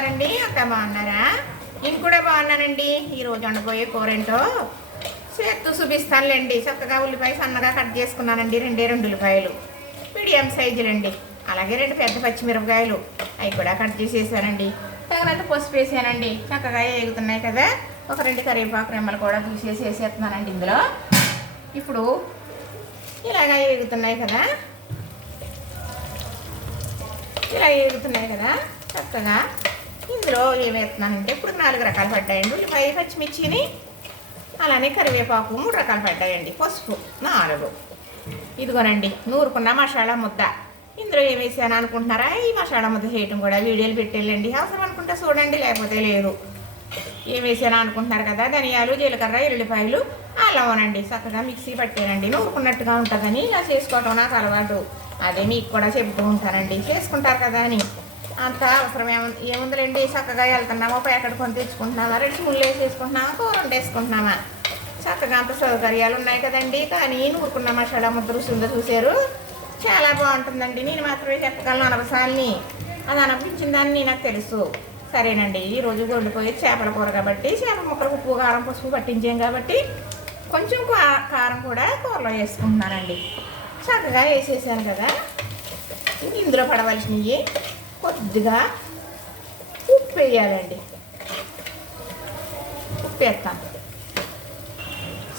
బాగున్నారండి? అక్క బాగున్నారా? నేను కూడా బాగున్నానండి. ఈరోజు వండబోయే కూర ఏంటో చేత్తు చూపిస్తానులేండి. చక్కగా ఉల్లిపాయ సన్నగా కట్ చేసుకున్నానండి. రెండు ఉల్లిపాయలు మీడియం సైజులండి. అలాగే 2 పెద్ద పచ్చిమిరపకాయలు అవి కూడా కట్ చేసేసానండి. తగినంత పసుపు వేసానండి. చక్కగా వేగుతున్నాయి కదా, ఒక 2 కరివేపాకు రెమ్మలు కూడా తీసేసి వేసేస్తున్నానండి ఇందులో. ఇప్పుడు ఇలాగా వేగుతున్నాయి కదా, ఇలా వేగుతున్నాయి కదా చక్కగా ఇందులో ఏమేస్తున్నానంటే ఇప్పుడు 4 రకాలు పడ్డాయండి. ఉల్లిపాయ, పచ్చిమిర్చిని, అలానే కరివేపాకు 3 రకాలు పడ్డాయండి. పసుపు 4. ఇదిగోనండి నూరుకున్న మసాలా ముద్ద. ఇందులో ఏం వేసాను అనుకుంటున్నారా? ఈ మసాలా ముద్ద చేయటం కూడా వీడియోలు పెట్టేళ్ళండి. అవసరం అనుకుంటే చూడండి, లేకపోతే లేదు. ఏం వేసాను అనుకుంటున్నారు కదా, ధనియాలు, జీలకర్ర, ఎల్లుల్లిపాయలు, అల్లమనండి. చక్కగా మిక్సీ పట్టానండి. నూరుకున్నట్టుగా ఉంటుందని ఇలా చేసుకోవటం నాకు అలవాటు. అదే మీకు కూడా చెబుతూ ఉంటానండి, చేసుకుంటారు కదా అని. అంత అవసరం ఏముందిలేండి. చక్కగా వెళ్తున్నామా, ప్యాకెట్ కొని తెచ్చుకుంటున్నామా, 2 స్పూన్లు వేసేసుకుంటున్నామా, కూర వండేసుకుంటున్నామా, చక్కగా అంత సౌకర్యాలు ఉన్నాయి కదండి. కానీ నూరుకున్న మసాలా ముద్ద రుచి ఉందో చూశారు, చాలా బాగుంటుందండి. నేను మాత్రమే చెప్పగలను అనవసాన్ని, అది అనిపించిన దాన్ని నాకు తెలుసు. సరేనండి, ఈరోజు వండిపోయి చేపల కూర కాబట్టి చేపల ముక్కలు ఉప్పు, కారం, పసుపు పట్టించాం కాబట్టి కొంచెం కారం కూడా కూరలో వేసుకుంటున్నానండి. చక్కగా వేసేసాను కదా, ఇందులో పడవలసినవి కొద్దిగా ఉప్పు వేయాలండి. ఉప్పు వేస్తాను.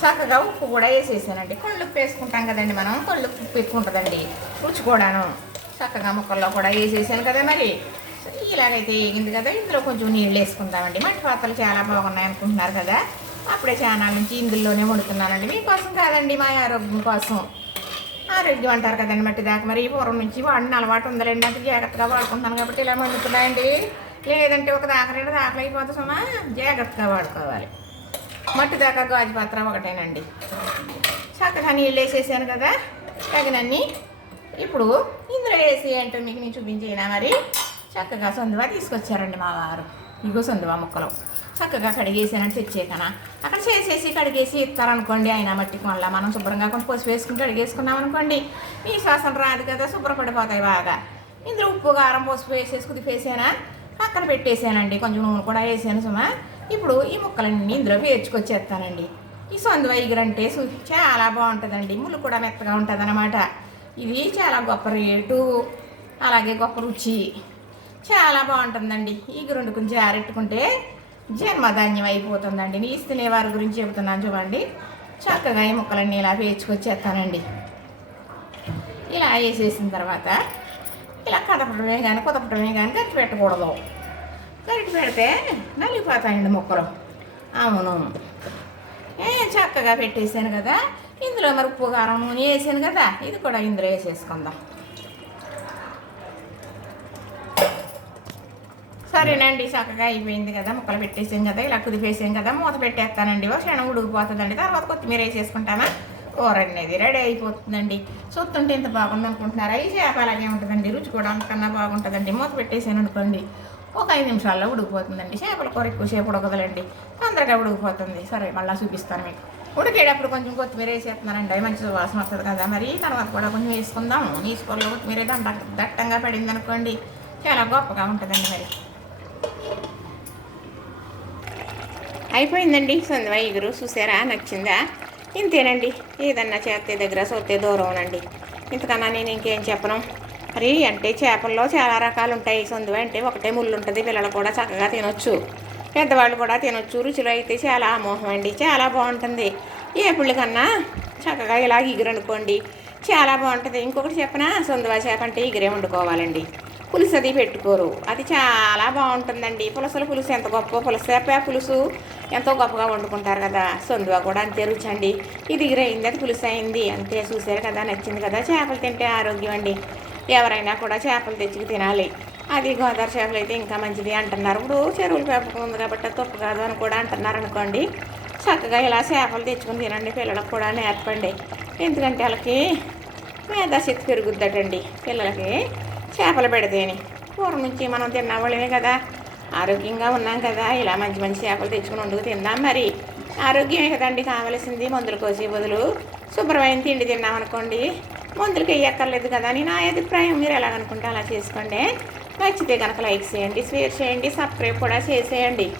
చక్కగా ఉప్పు కూడా వేసేసానండి. కళ్ళు ఉప్పు వేసుకుంటాం కదండి మనం, కళ్ళు ఉప్పు ఎక్కువ ఉంటుందండి రుచి కూడాను. చక్కగా ముక్కల్లో కూడా వేసేసాను కదా. మరి ఇలాగైతే వేగింది కదా, ఇందులో కొంచెం నీళ్ళు వేసుకుందామండి. మట్టి పాత్రలు చాలా బాగున్నాయి అనుకుంటున్నారు కదా, అప్పుడే ఛానల్ నుంచి ఇందులోనే వండుతున్నానండి. మీకోసం కాదండి, మా ఆరోగ్యం కోసం. ఆరోగ్యం అంటారు కదండి మట్టి దాకా. మరి పూర్వం నుంచి వాడిన అలవాటు ఉందండి, అంత జాగ్రత్తగా వాడుకుంటున్నాను కాబట్టి ఇలా వండుతున్నాయండి. లేదంటే ఒక దాకా 2 దాకలు అయిపోతుంది సుమా, జాగ్రత్తగా వాడుకోవాలి. మట్టి దాకా గాజు పాత్ర ఒకటేనండి. చక్కగా నీళ్ళు వేసేసాను కదా తగినన్ని. ఇప్పుడు ఇందులో వేసి అంటే మీకు నేను చూపించేనా. మరి చక్కగా సొందువా తీసుకొచ్చారండి మా వారు. ఇగో సొందువా ముక్కలు చక్కగా కడిగేసానని తెచ్చేకనా. అక్కడ చేసేసి కడిగేసి ఇస్తారనుకోండి, అయినా మట్టికి మళ్ళీ మనం శుభ్రంగా కొన్ని పసుపు వేసుకుని కడిగేసుకున్నాం అనుకోండి, ఈ శ్వాసన రాదు కదా, శుభ్రపడిపోతాయి బాగా. ఇందులో ఉప్పు, కారం, పసుపు వేసేసి కుదిపేసానా, పక్కన పెట్టేసానండి. కొంచెం నూనె కూడా వేసాను సుమా. ఇప్పుడు ఈ ముక్కలన్నీ ఇందులో వేర్చుకొచ్చేస్తానండి. ఈ సొందువా ఇగురంటే చాలా బాగుంటుందండి. ముళ్ళు కూడా మెత్తగా ఉంటుంది అన్నమాట. ఇది చాలా గొప్ప రేటు, అలాగే గొప్ప రుచి, చాలా బాగుంటుందండి. ఇగురు వండుకుని జారెట్టుకుంటే జన్మధాన్యం అయిపోతుందండి. నీ తినేవారి గురించి చెబుతున్నాను చూడండి. చక్కగా ఈ ముక్కలన్నీ ఇలా వేసుకొచ్చేస్తానండి. ఇలా వేసేసిన తర్వాత ఇలా కదపడమే కానీ కుదపడమే కానీ గట్టి పెట్టకూడదు. గట్టి పెడితే నలిగిపోతాయండి ముక్కలు. అవును, చక్కగా పెట్టేసాను కదా. ఇందులో మరి ఉప్పు, కారం, నూనె వేసాను కదా, ఇది కూడా ఇందులో వేసేసుకుందాం. సరేనండి, చక్కగా అయిపోయింది కదా, ముక్కలు పెట్టేసాం కదా, ఇలా కుదిపేసాం కదా, మూత పెట్టేస్తానండి. క్షణం ఉడికిపోతుందండి. తర్వాత కొత్తిమీర వేసేసుకుంటామా, కూర అనేది రెడీ అయిపోతుందండి. చూస్తుంటే ఇంత బాగుంది అనుకుంటున్నారా? ఈ చేప అలాగే ఉంటుందండి, రుచి కూడా అంతకన్నా బాగుంటుందండి. మూత పెట్టేసాను అనుకోండి, ఒక 5 నిమిషాల్లో ఉడికిపోతుందండి. చేపల కూర ఎక్కువసేపు ఉడకదులండి, తొందరగా ఉడికిపోతుంది. సరే, మళ్ళీ చూపిస్తాను మీకు. ఉడికేటప్పుడు కొంచెం కొత్తిమీర వేసేస్తున్నానండి, మంచి వాసన వస్తుంది కదా. మరి తర్వాత కూడా కొంచెం వేసుకుందాం. ఈ కూరలో కొత్తిమీర దట్టంగా పడింది అనుకోండి, చాలా గొప్పగా ఉంటుందండి. మరి అయిపోయిందండి సొందువా ఇగురు. చూసారా, నచ్చిందా? ఇంతేనండి. ఏదన్నా చేస్తే దగ్గర సొత్తే దూరం అండి. ఇంతకన్నా నేను ఇంకేం చెప్పను. మరి అంటే చేపల్లో చాలా రకాలు ఉంటాయి. సొందువా అంటే ఒకటే ముళ్ళు ఉంటుంది. పిల్లలు కూడా చక్కగా తినొచ్చు, పెద్దవాళ్ళు కూడా తినొచ్చు. రుచిలో అయితే చాలా అమోహం అండి, చాలా బాగుంటుంది. ఏ పుళ్ళు కన్నా చక్కగా ఇలా ఇగురు అనుకోండి, చాలా బాగుంటుంది. ఇంకొకటి చెప్పనా, సొందువా చేప అంటే ఇగురే వండుకోవాలండి, పులుసు అది పెట్టుకోరు. అది చాలా బాగుంటుందండి. పులుసు ఎంత గొప్ప చేప పులుసు ఎంతో గొప్పగా వండుకుంటారు కదా. సొందువా కూడా అంతే రుచి అండి. ఇది ఇగురైంది, అది పులుసు అయింది, అంతే. చూసారు కదా, నచ్చింది కదా. చేపలు తింటే ఆరోగ్యం అండి. ఎవరైనా కూడా చేపలు తెచ్చుకు తినాలి. అది గోదావరి చేపలు అయితే ఇంకా మంచిది అంటున్నారు. ఇప్పుడు చెరువుల పెంపకం ఉంది కాబట్టి తప్పు కాదు అని కూడా అంటున్నారు అనుకోండి. చక్కగా ఇలా చేపలు తెచ్చుకుని తినండి, పిల్లలకు కూడా నేర్పండి. ఎందుకంటే వాళ్ళకి మేధాశక్తి పెరుగుద్దటండి పిల్లలకి చేపలు పెడితేని. పూర్వం నుంచి మనం తిన్నవాళ్ళమే కదా, ఆరోగ్యంగా ఉన్నాం కదా. ఇలా మంచి మంచి చేపలు తెచ్చుకుని వండుకు తిందాం. మరి ఆరోగ్యమే కదండి కావలసింది. మందులు కోసే బదులు శుభ్రమైన తిండి తిన్నామనుకోండి, మందులకి వేయక్కర్లేదు కదా అని నా అభిప్రాయం. మీరు ఎలాగనుకుంటే అలా చేసుకోండి. నచ్చితే కనుక లైక్ చేయండి, షేర్ చేయండి, సబ్స్క్రైబ్ కూడా చేసేయండి.